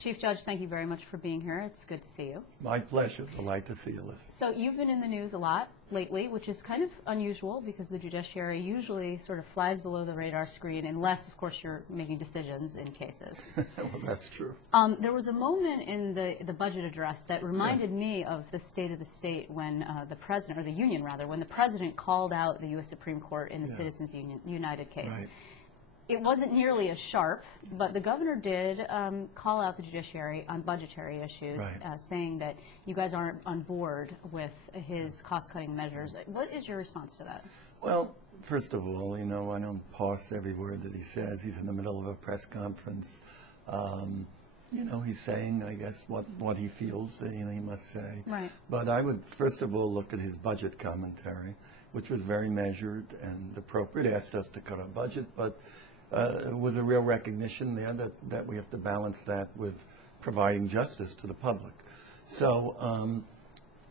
Chief Judge, thank you very much for being here. It's good to see you. My pleasure. Delight to see you, Liz. So you've been in the news a lot lately, which is kind of unusual because the judiciary usually sort of flies below the radar screen unless, of course, you're making decisions in cases. Well, that's true. There was a moment in the budget address that reminded me of the state of the state when the president, or the union rather, when the president called out the U.S. Supreme Court in the Citizens United case. Right. It wasn't nearly as sharp, but the governor did call out the judiciary on budgetary issues, Right. saying that you guys aren't on board with his cost-cutting measures. What is your response to that? Well, first of all, I don't parse every word that he says. He's in the middle of a press conference. He's saying, I guess, what he feels, he must say. Right. But I would, first of all, look at his budget commentary, which was very measured and appropriate. Asked us to cut our budget, but it was a real recognition there that we have to balance that with providing justice to the public. So,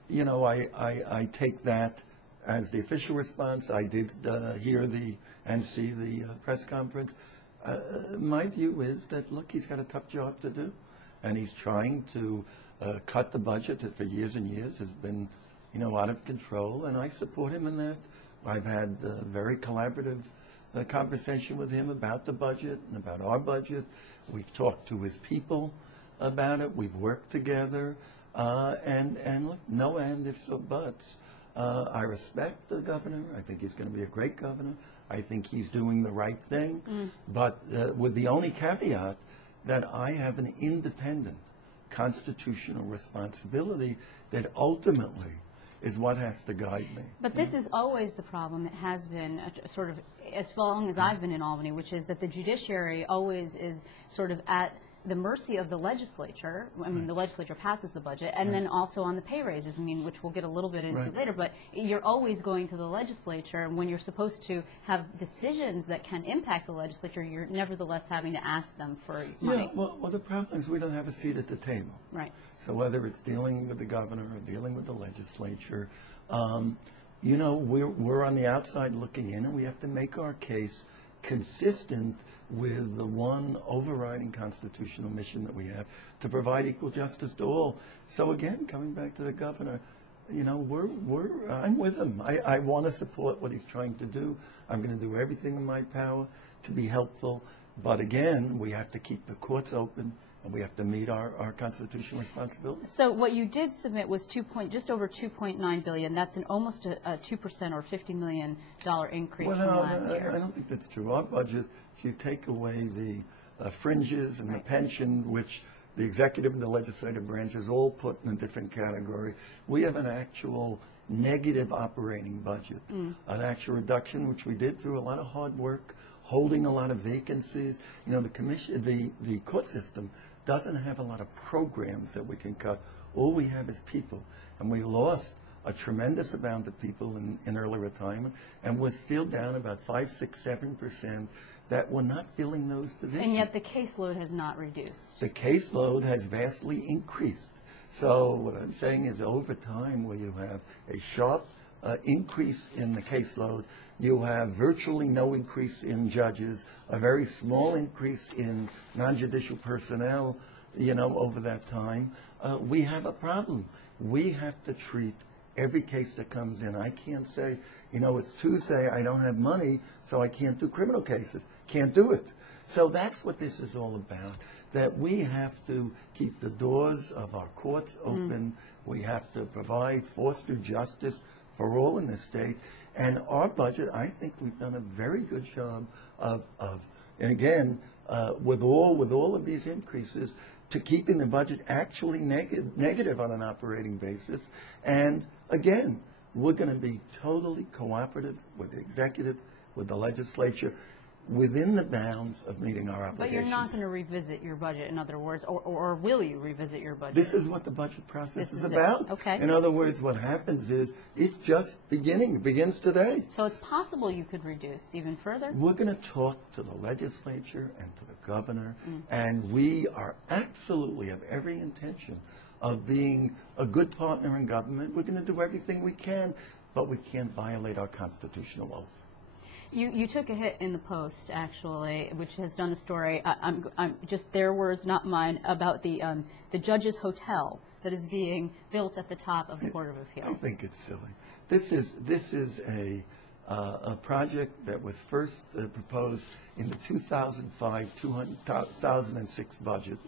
I take that as the official response. I did hear and see the press conference. My view is that, look, he's got a tough job to do, and he's trying to cut the budget that for years and years has been, out of control, and I support him in that. I've had very collaborative conversation with him about the budget and about our budget. We've talked to his people about it. We've worked together, and look, no and ifs or buts. I respect the governor. I think he's going to be a great governor. I think he's doing the right thing, but with the only caveat that I have an independent constitutional responsibility that ultimately is what has to guide me. But this is always the problem. It has been sort of as long as I've been in Albany, which is that the judiciary always is sort of at the mercy of the legislature. I mean, the legislature passes the budget, and then also on the pay raises, which we'll get a little bit into later, but you're always going to the legislature, and when you're supposed to have decisions that can impact the legislature, you're nevertheless having to ask them for money. Yeah, well, the problem is we don't have a seat at the table. Right. So whether it's dealing with the governor or dealing with the legislature, we're on the outside looking in, and we have to make our case consistent with the one overriding constitutional mission that we have to provide equal justice to all. So again, coming back to the governor, I'm with him. I want to support what he's trying to do. I'm going to do everything in my power to be helpful. But again, we have to keep the courts open, and we have to meet our constitutional responsibilities. So what you did submit was just over $2.9 billion. That's almost a 2% or $50 million increase from last year. I don't think that's true. Our budget, if you take away the fringes and the pension, which the executive and the legislative branches all put in a different category, we have an actual negative operating budget, an actual reduction, which we did through a lot of hard work, holding a lot of vacancies. The court system doesn't have a lot of programs that we can cut. All we have is people, and we lost a tremendous amount of people in early retirement, and we're still down about 5, 6, 7% that we're not filling those positions. And yet the caseload has not reduced. The caseload has vastly increased. So what I'm saying is, over time, where you have a sharp increase in the caseload, you have virtually no increase in judges, a very small increase in non-judicial personnel, over that time, we have a problem. We have to treat every case that comes in. I can't say, it's Tuesday, I don't have money, so I can't do criminal cases. Can't do it. So that's what this is all about, that we have to keep the doors of our courts open. We have to provide, foster justice for all in this state. And our budget, I think we've done a very good job of and again, with all of these increases, to keeping the budget actually negative on an operating basis. And again, we're going to be totally cooperative with the executive, with the legislature, within the bounds of meeting our obligations. But you're not going to revisit your budget, in other words, or will you revisit your budget? This is what the budget process is about. Okay. In other words, what happens is it's just beginning. It begins today. So it's possible you could reduce even further? We're going to talk to the legislature and to the governor, and we are absolutely have every intention of being a good partner in government. We're going to do everything we can, but we can't violate our constitutional oath. You took a hit in the Post, actually, which has done a story. I'm just their words, not mine, about the judge's hotel that is being built at the top of the Court of Appeals. I think it's silly. This is a project that was first proposed in the 2005-2006 budget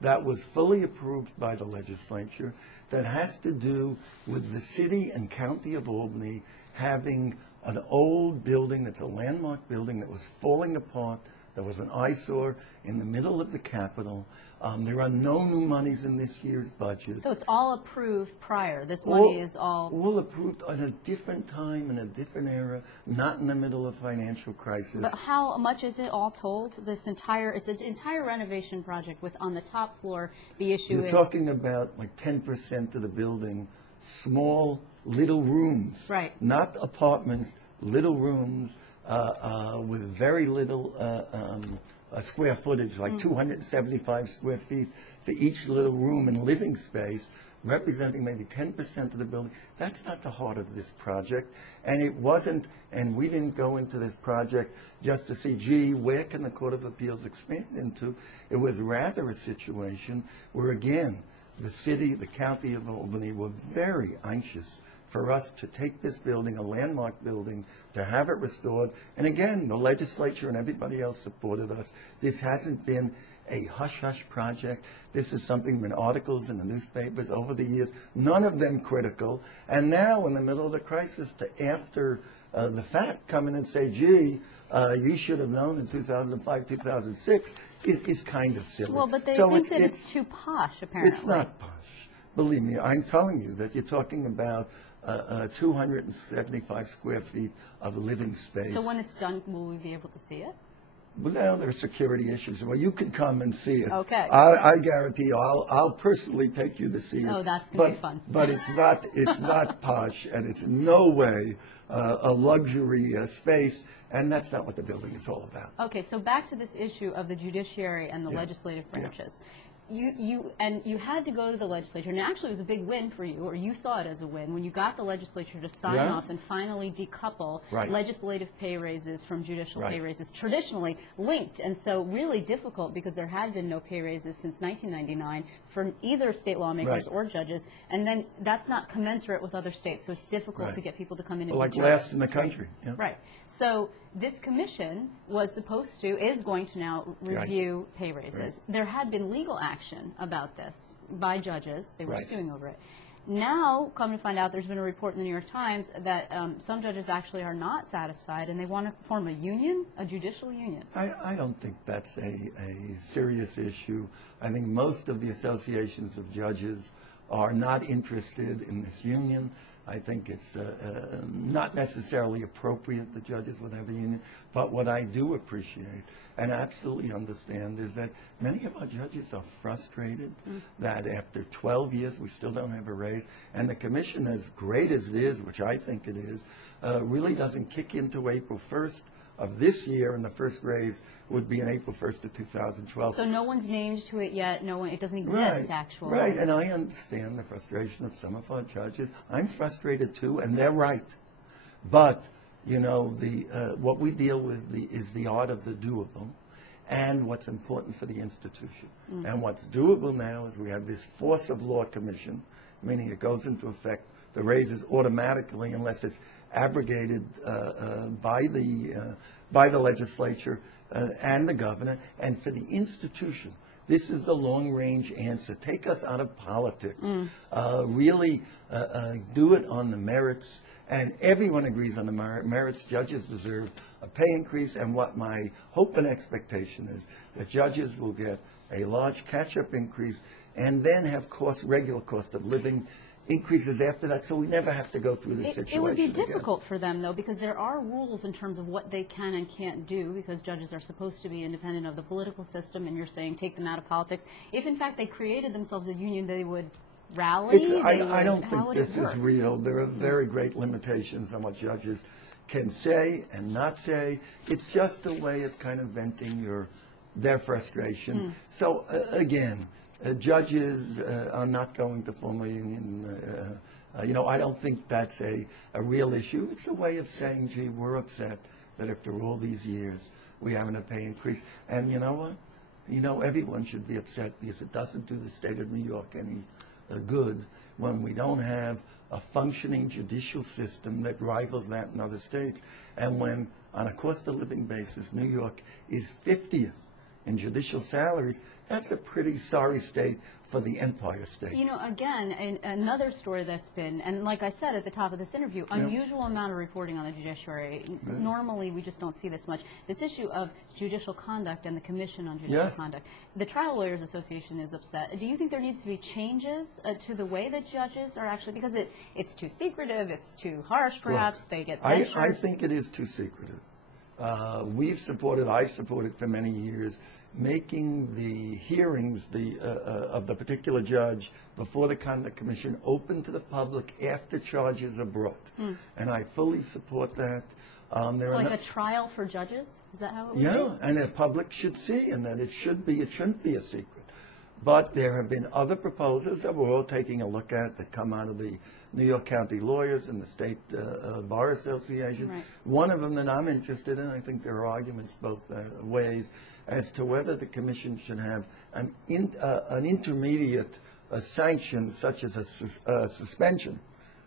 that was fully approved by the legislature, that has to do with the city and county of Albany having an old building that's a landmark building that was falling apart, that was an eyesore in the middle of the Capitol. There are no new monies in this year's budget. So it's all approved prior. This money is all approved at a different time in a different era, not in the middle of financial crisis. But how much is it all told? It's an entire renovation project with, on the top floor, the issue You're talking about like 10% of the building, small little rooms. Right. Not apartments, little rooms with very little square footage, like 275 square feet for each little room and living space, representing maybe 10% of the building. That's not the heart of this project. And it wasn't, and we didn't go into this project just to see, gee, where can the Court of Appeals expand into? It was rather a situation where, again, the city, the county of Albany were very anxious for us to take this building, a landmark building, to have it restored. And again, the legislature and everybody else supported us. This hasn't been a hush-hush project. This is something, been articles in the newspapers over the years, none of them critical. And now, in the middle of the crisis, to after the fact come in and say, gee, you should have known in 2005, 2006, is kind of silly. Well, but they think that it's too posh, apparently. It's not posh. Believe me, I'm telling you that you're talking about 275 square feet of living space. So when it's done, will we be able to see it? Well, now there are security issues. Well, you can come and see it. Okay. I guarantee you, I'll personally take you to see it. Oh, that's going to be fun. But it's not posh, and it's in no way a luxury space, and that's not what the building is all about. Okay, so back to this issue of the judiciary and the legislative branches. You had to go to the legislature, and actually it was a big win for you, or you saw it as a win, when you got the legislature to sign off and finally decouple legislative pay raises from judicial pay raises, traditionally linked, and so really difficult because there had been no pay raises since 1999 for either state lawmakers or judges, and then that's not commensurate with other states, so it's difficult to get people to come in and like last in the country. Right. So this commission was supposed to, is going to now review pay raises. There had been legal action about this by judges. They were suing over it. Now, come to find out, there's been a report in the New York Times that some judges actually are not satisfied, and they want to form a union, a judicial union. I don't think that's a serious issue. I think most of the associations of judges are not interested in this union. I think it's not necessarily appropriate the judges would have a union. But what I do appreciate and absolutely understand is that many of our judges are frustrated that after 12 years we still don't have a raise. And the commission, as great as it is, which I think it is, really doesn't kick into April 1st of this year, and the first raise would be on April 1st of 2012. So no one's named to it yet. No one. It doesn't exist, actually. Right, and I understand the frustration of some of our judges. I'm frustrated too, and they're right. But you know, what we deal with is the art of the doable, and what's important for the institution. And what's doable now is we have this force of law commission, meaning it goes into effect. The raises automatically unless it's abrogated by the legislature and the governor. And for the institution, this is the long-range answer. Take us out of politics. Really do it on the merits. And everyone agrees on the merits. Judges deserve a pay increase. And what my hope and expectation is that judges will get a large catch-up increase and then have regular cost of living increases after that, so we never have to go through this situation. It would be difficult for them, though, because there are rules in terms of what they can and can't do, because judges are supposed to be independent of the political system, and you're saying take them out of politics. If, in fact, they created themselves a union, they would rally? I don't think this is real. There are very great limitations on what judges can say and not say. It's just a way of kind of venting their frustration. So, again, judges are not going to form a union. You know, I don't think that's a real issue. It's a way of saying, gee, we're upset that after all these years, we haven't a pay increase. And you know what? You know, everyone should be upset because it doesn't do the state of New York any good when we don't have a functioning judicial system that rivals that in other states. And when, on a cost of living basis, New York is 50th in judicial salaries, that's a pretty sorry state for the Empire State. You know, again, another story that's been, and like I said at the top of this interview, unusual amount of reporting on the judiciary. Normally, we just don't see this much. This issue of judicial conduct and the Commission on Judicial Conduct. The Trial Lawyers Association is upset. Do you think there needs to be changes to the way that judges are actually, because it's too secretive, it's too harsh, perhaps, they get censured? I think it is too secretive. I've supported for many years making the hearings of the particular judge before the Conduct Commission open to the public after charges are brought. And I fully support that. It's like a trial for judges? Is that how it would be? Yeah, and the public should see, and that it shouldn't be a secret. But there have been other proposals that we're all taking a look at that come out of the New York County lawyers and the State Bar Association. Right. One of them that I'm interested in, I think there are arguments both ways, as to whether the Commission should have an intermediate sanction, such as a suspension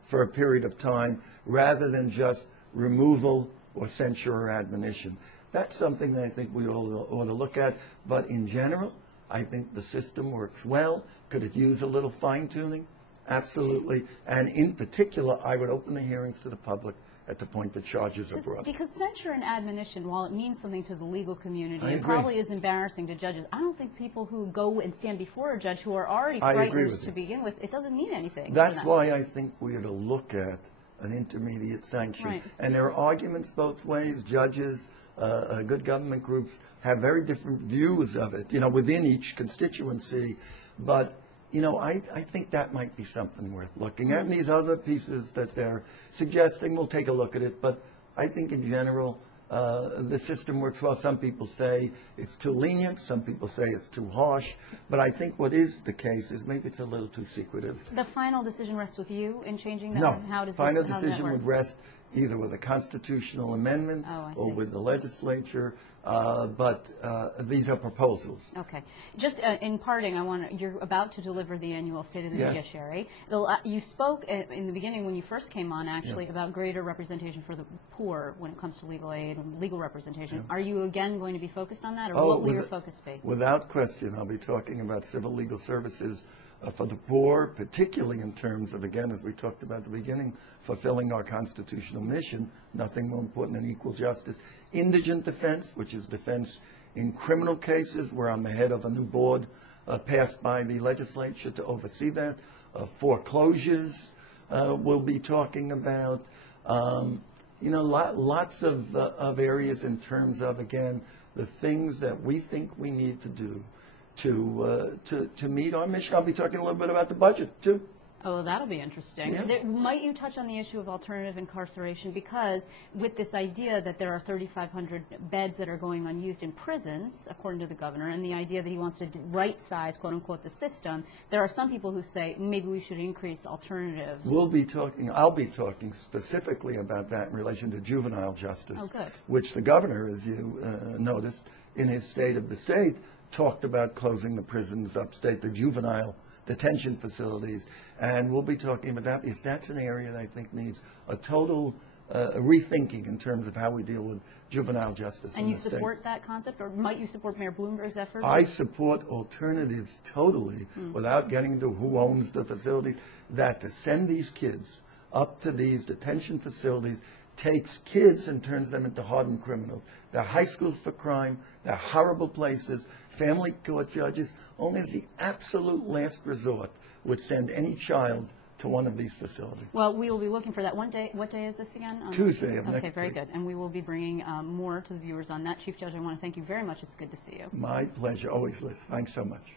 for a period of time, rather than just removal or censure or admonition. That's something that I think we all ought to look at. But in general, I think the system works well. Could it use a little fine-tuning? Absolutely. And in particular, I would open the hearings to the public at the point the charges are brought. Because censure and admonition, while it means something to the legal community, it probably is embarrassing to judges. I don't think people who go and stand before a judge who are already frightened to begin with, it doesn't mean anything. That's why I think we ought to look at an intermediate sanction. Right. And there are arguments both ways. Judges, good government groups have very different views of it, you know, within each constituency. But you know, I think that might be something worth looking at. And these other pieces that they're suggesting, we'll take a look at it. But I think in general, the system works well. Some people say it's too lenient. Some people say it's too harsh. But I think what is the case is maybe it's a little too secretive. The final decision rests with you in changing that? No. How does final this, decision would rest either with a constitutional amendment or with the legislature. But these are proposals. Okay. Just in parting, you're about to deliver the annual State of the Judiciary. You spoke in the beginning when you first came on, actually, about greater representation for the poor when it comes to legal aid and legal representation. Are you again going to be focused on that, or what will your focus be? Without question, I'll be talking about civil legal services for the poor, particularly in terms of, again, as we talked about at the beginning, fulfilling our constitutional mission, nothing more important than equal justice. Indigent defense, which is defense in criminal cases, where I'm the head of a new board passed by the legislature to oversee that. Foreclosures we'll be talking about. You know, lots of areas in terms of, again, the things that we think we need to do to meet our mission. I'll be talking a little bit about the budget, too. Oh, that'll be interesting. Might you touch on the issue of alternative incarceration? Because with this idea that there are 3,500 beds that are going unused in prisons, according to the governor, and the idea that he wants to right-size, quote-unquote, the system, there are some people who say maybe we should increase alternatives. I'll be talking specifically about that in relation to juvenile justice, which the governor, as you noticed, in his State of the State, talked about closing the prisons upstate, the juvenile detention facilities, and we'll be talking about that because that's an area that I think needs a total rethinking in terms of how we deal with juvenile justice. And you support that concept, or might you support Mayor Bloomberg's effort? I support alternatives totally, without getting into who owns the facility, that to send these kids up to these detention facilities takes kids and turns them into hardened criminals. They're high schools for crime. They're horrible places. Family court judges, only as the absolute last resort, would send any child to one of these facilities. Well, we will be looking for that one day. What day is this again? Tuesday of next week. Okay, very good. And we will be bringing more to the viewers on that. Chief Judge, I want to thank you very much. It's good to see you. My pleasure. Always, Liz. Thanks so much.